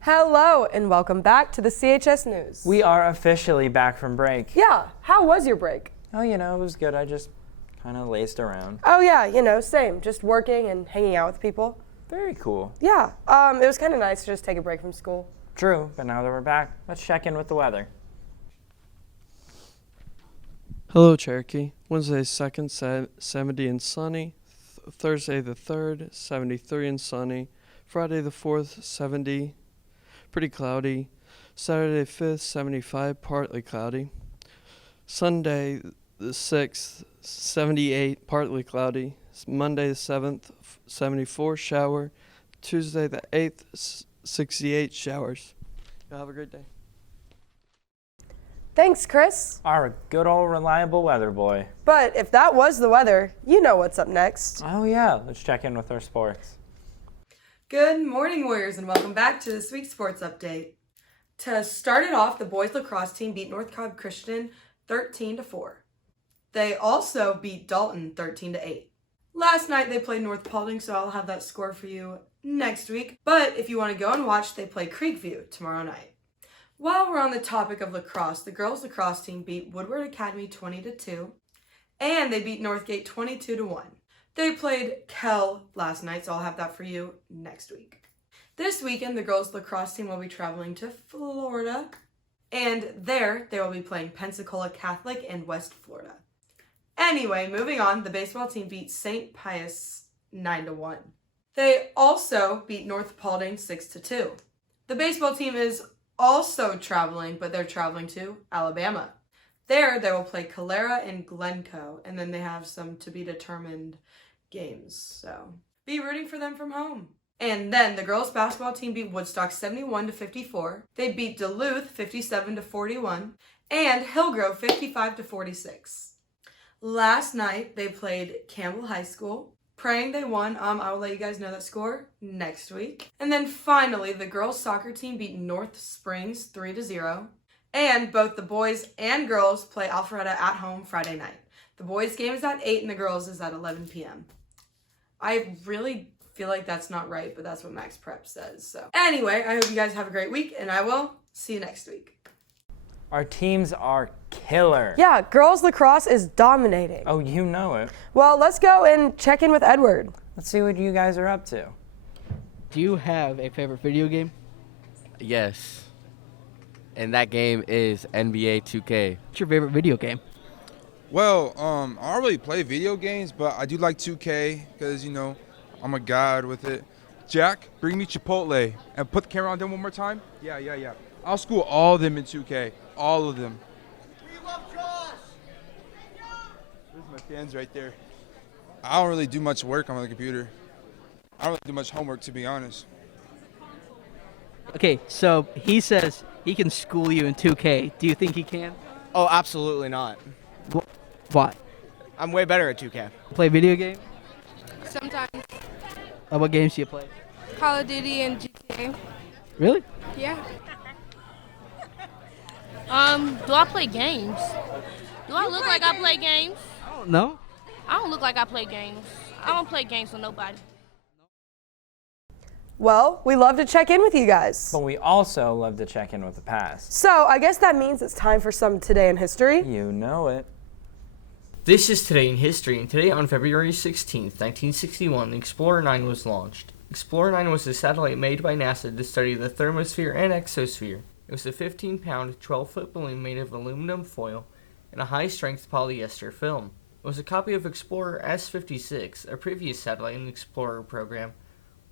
Hello and welcome back to the CHS News. We are officially back from break. Yeah, how was your break? Oh, it was good. I just kind of laced around. Oh yeah, same. Just working and hanging out with people. Very cool. Yeah, it was kind of nice to just take a break from school. True, but now that we're back, let's check in with the weather. Hello, Cherokee. Wednesday 2nd, 70 and sunny. Thursday the 3rd, 73 and sunny. Friday the 4th, 70, pretty cloudy. Saturday 5th, 75, partly cloudy. Sunday the 6th, 78, partly cloudy. Monday the 7th, 74, shower. Tuesday the 8th, 68, showers. Y'all have a great day. Thanks, Chris. Our good old reliable weather boy. But if that was the weather, you know what's up next. Oh yeah, let's check in with our sports. Good morning, Warriors, and welcome back to this week's sports update. To start it off, the boys lacrosse team beat North Cobb Christian 13-4. They also beat Dalton 13-8. Last night they played North Paulding, so I'll have that score for you next week. But if you want to go and watch, they play Creekview tomorrow night. While we're on the topic of lacrosse, the girls lacrosse team beat Woodward Academy 20-2, and they beat Northgate 22-1. They played Kell last night, so I'll have that for you next week. This weekend, the girls lacrosse team will be traveling to Florida, and there they will be playing Pensacola Catholic and West Florida. Anyway, moving on, the baseball team beat St. Pius 9-1. They also beat North Paulding 6-2. The baseball team is also traveling, but they're traveling to Alabama. There, they will play Calera and Glencoe, and then they have some to-be-determined games, so be rooting for them from home. And then the girls basketball team beat Woodstock 71-54. They beat Duluth 57-41, and Hillgrove 55-46. Last night, they played Campbell High School. Praying they won. I will let you guys know that score next week. And then finally, the girls soccer team beat North Springs 3-0. And both the boys and girls play Alpharetta at home Friday night. The boys' game is at 8 and the girls is at 11 p.m. I really feel like that's not right, but that's what Max Prep says. So anyway, I hope you guys have a great week, and I will see you next week. Our teams are killer. Yeah, girls lacrosse is dominating. Oh, you know it. Well, let's go and check in with Edward. Let's see what you guys are up to. Do you have a favorite video game? Yes. And that game is NBA 2K. What's your favorite video game? Well, I don't really play video games, but I do like 2K because, I'm a god with it. Jack, bring me Chipotle and put the camera on them one more time. Yeah. I'll school all of them in 2K. All of them. We love Josh! There's my fans right there. I don't really do much work on the computer. I don't really do much homework, to be honest. Okay, so he says he can school you in 2K. Do you think he can? Oh, absolutely not. Why? I'm way better at 2K. Play video games? Sometimes. What games do you play? Call of Duty and GTA. Really? Yeah. Do I play games? Do I look like I play games? I don't know. I don't look like I play games. I don't play games with nobody. Well, we love to check in with you guys. But we also love to check in with the past. So I guess that means it's time for some Today in History. You know it. This is Today in History, and today on February 16th, 1961, the Explorer 9 was launched. Explorer 9 was a satellite made by NASA to study the thermosphere and exosphere. It was a 15-pound, 12-foot balloon made of aluminum foil and a high-strength polyester film. It was a copy of Explorer S-56, a previous satellite in the Explorer program,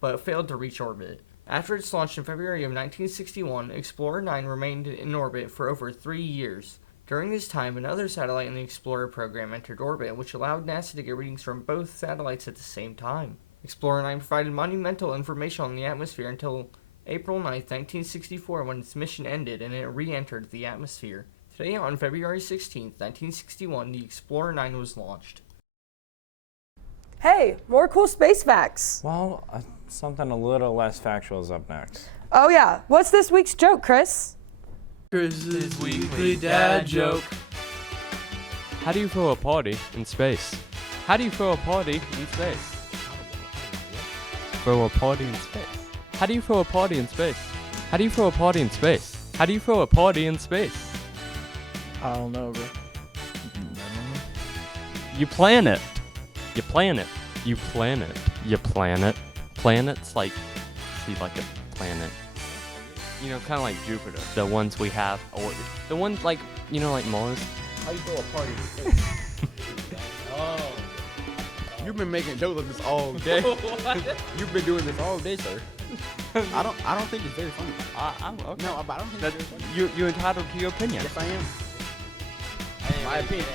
but failed to reach orbit. After its launch in February of 1961, Explorer 9 remained in orbit for over 3 years. During this time, another satellite in the Explorer program entered orbit, which allowed NASA to get readings from both satellites at the same time. Explorer 9 provided monumental information on the atmosphere until April 9, 1964, when its mission ended and it re-entered the atmosphere. Today, on February 16, 1961, the Explorer 9 was launched. Hey, more cool space facts. Well, something a little less factual is up next. Oh yeah, what's this week's joke, Chris? Chris's weekly dad joke. How do you throw a party in space? How do you throw a party in space? Throw a party in space. How do you throw a party in space? How do you throw a party in space? How do you throw a party in space? I don't know, bro. You plan it. You plan it. You plan it. You plan it. Planets like, see, like a planet. You know, kind of like Jupiter. The ones we have, or the ones like, you know, like Mars. How you throw a party in space? Oh. You've been making jokes of this all day. You've been doing this all day, sir. I don't think it's very funny. I'm okay. No, but I don't think it's very funny. You're entitled to your opinion. Yes, I am. My opinion.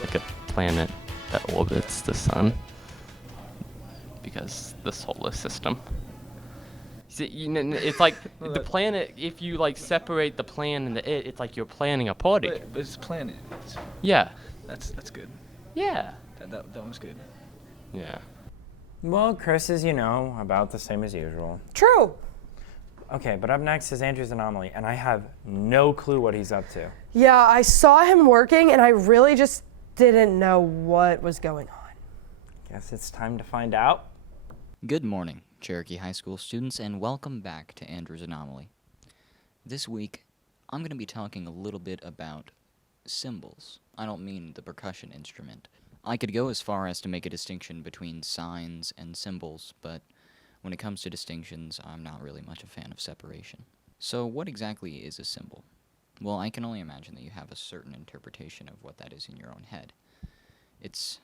Like a planet that orbits the sun. Because the solar system. See, you know, it's like the planet. If you like separate the plan and the it's like you're planning a party. But it's planet. Yeah. That's good. Yeah. That one's good. Yeah. Well, Chris is, about the same as usual. True. Okay, but up next is Andrew's Anomaly, and I have no clue what he's up to. Yeah, I saw him working, and I really just didn't know what was going on. Guess it's time to find out. Good morning, Cherokee High School students, and welcome back to Andrew's Anomaly. This week, I'm going to be talking a little bit about cymbals. I don't mean the percussion instrument. I could go as far as to make a distinction between signs and symbols, but when it comes to distinctions, I'm not really much a fan of separation. So what exactly is a symbol? Well, I can only imagine that you have a certain interpretation of what that is in your own head. It's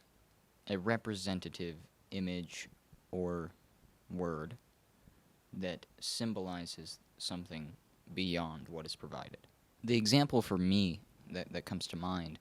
a representative image or word that symbolizes something beyond what is provided. The example for me that comes to mind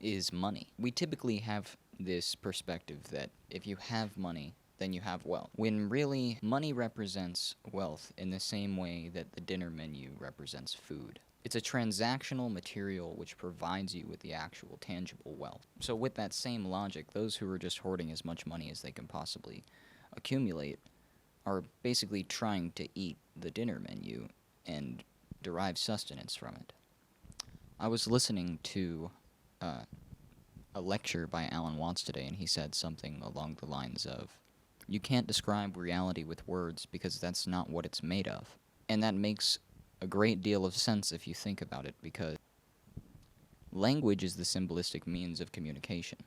is money. We typically have this perspective that if you have money, then you have wealth, when really money represents wealth in the same way that the dinner menu represents food. It's a transactional material which provides you with the actual tangible wealth. So with that same logic, those who are just hoarding as much money as they can possibly accumulate are basically trying to eat the dinner menu and derive sustenance from it. I was listening to a lecture by Alan Watts today, and he said something along the lines of, you can't describe reality with words because that's not what it's made of. And that makes a great deal of sense if you think about it, because language is the symbolistic means of communication.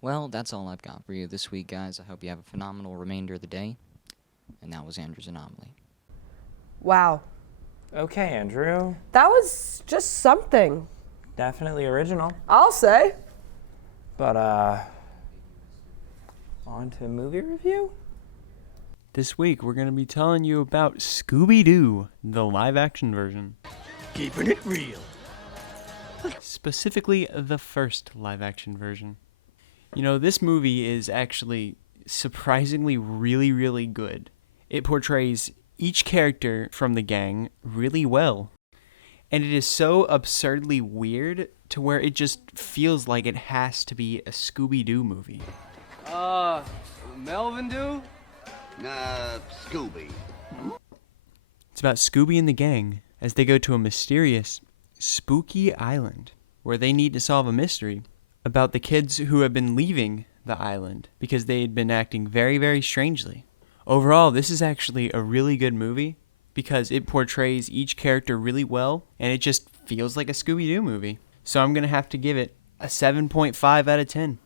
Well, that's all I've got for you this week, guys. I hope you have a phenomenal remainder of the day. And that was Andrew's Anomaly. Wow. Okay, Andrew. That was just something. Definitely original. I'll say. But, on to movie review? This week, we're going to be telling you about Scooby-Doo, the live-action version. Keeping it real. Specifically, the first live-action version. You know, this movie is actually surprisingly really, really good. It portrays each character from the gang really well. And it is so absurdly weird to where it just feels like it has to be a Scooby-Doo movie. Melvin do? Scooby. It's about Scooby and the gang as they go to a mysterious, spooky island where they need to solve a mystery about the kids who have been leaving the island because they had been acting very, very strangely. Overall, this is actually a really good movie because it portrays each character really well, and it just feels like a Scooby-Doo movie. So I'm going to have to give it a 7.5 out of 10.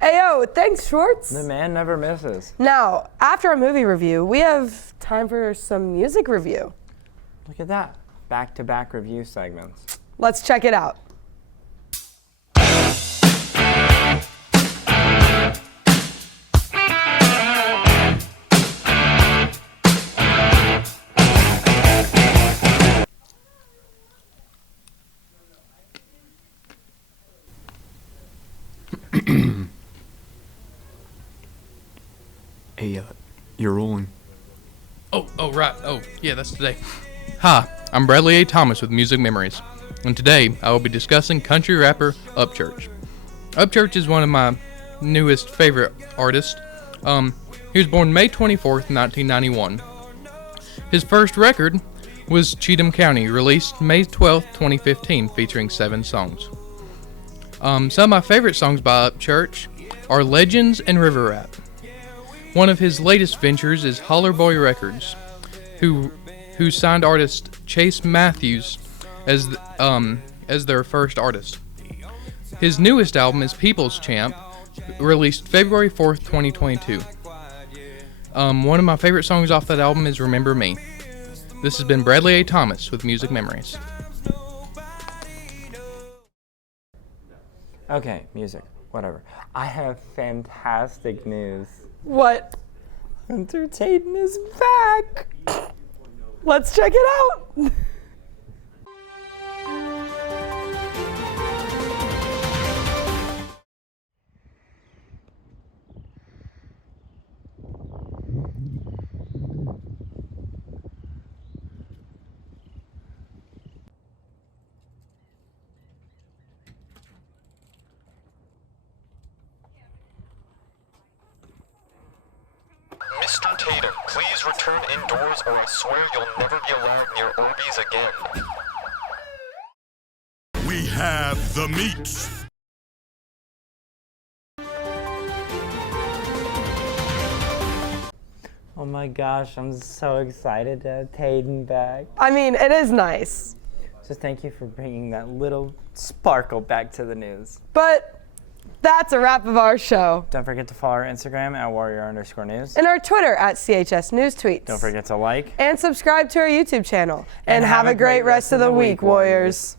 Ayo, thanks, Schwartz. The man never misses. Now, after our movie review, we have time for some music review. Look at that. Back-to-back review segments. Let's check it out. Hey, you're rolling. Oh, right. Oh, yeah, that's today. Hi, I'm Bradley A. Thomas with Music Memories, and today I will be discussing country rapper Upchurch. Upchurch is one of my newest favorite artists. He was born May 24th, 1991. His first record was Cheatham County, released May 12, 2015, featuring 7 songs. Some of my favorite songs by Upchurch are Legends and River Rap. One of his latest ventures is Holler Boy Records, who signed artist Chase Matthews as their first artist. His newest album is People's Champ, released February 4th, 2022. One of my favorite songs off that album is Remember Me. This has been Bradley A. Thomas with Music Memories. Okay, music, whatever. I have fantastic news. What? Hunter Tayden is back. Let's check it out. Mr. Tatum, please return indoors or I swear you'll never be allowed near Orbeez again. We have the meat. Oh my gosh, I'm so excited to have Tayden back. I mean, it is nice. Just thank you for bringing that little sparkle back to the news. But that's a wrap of our show. Don't forget to follow our Instagram at warrior_news. And our Twitter at CHS News Tweets. Don't forget to like and subscribe to our YouTube channel. And have a great rest of the week, Warriors.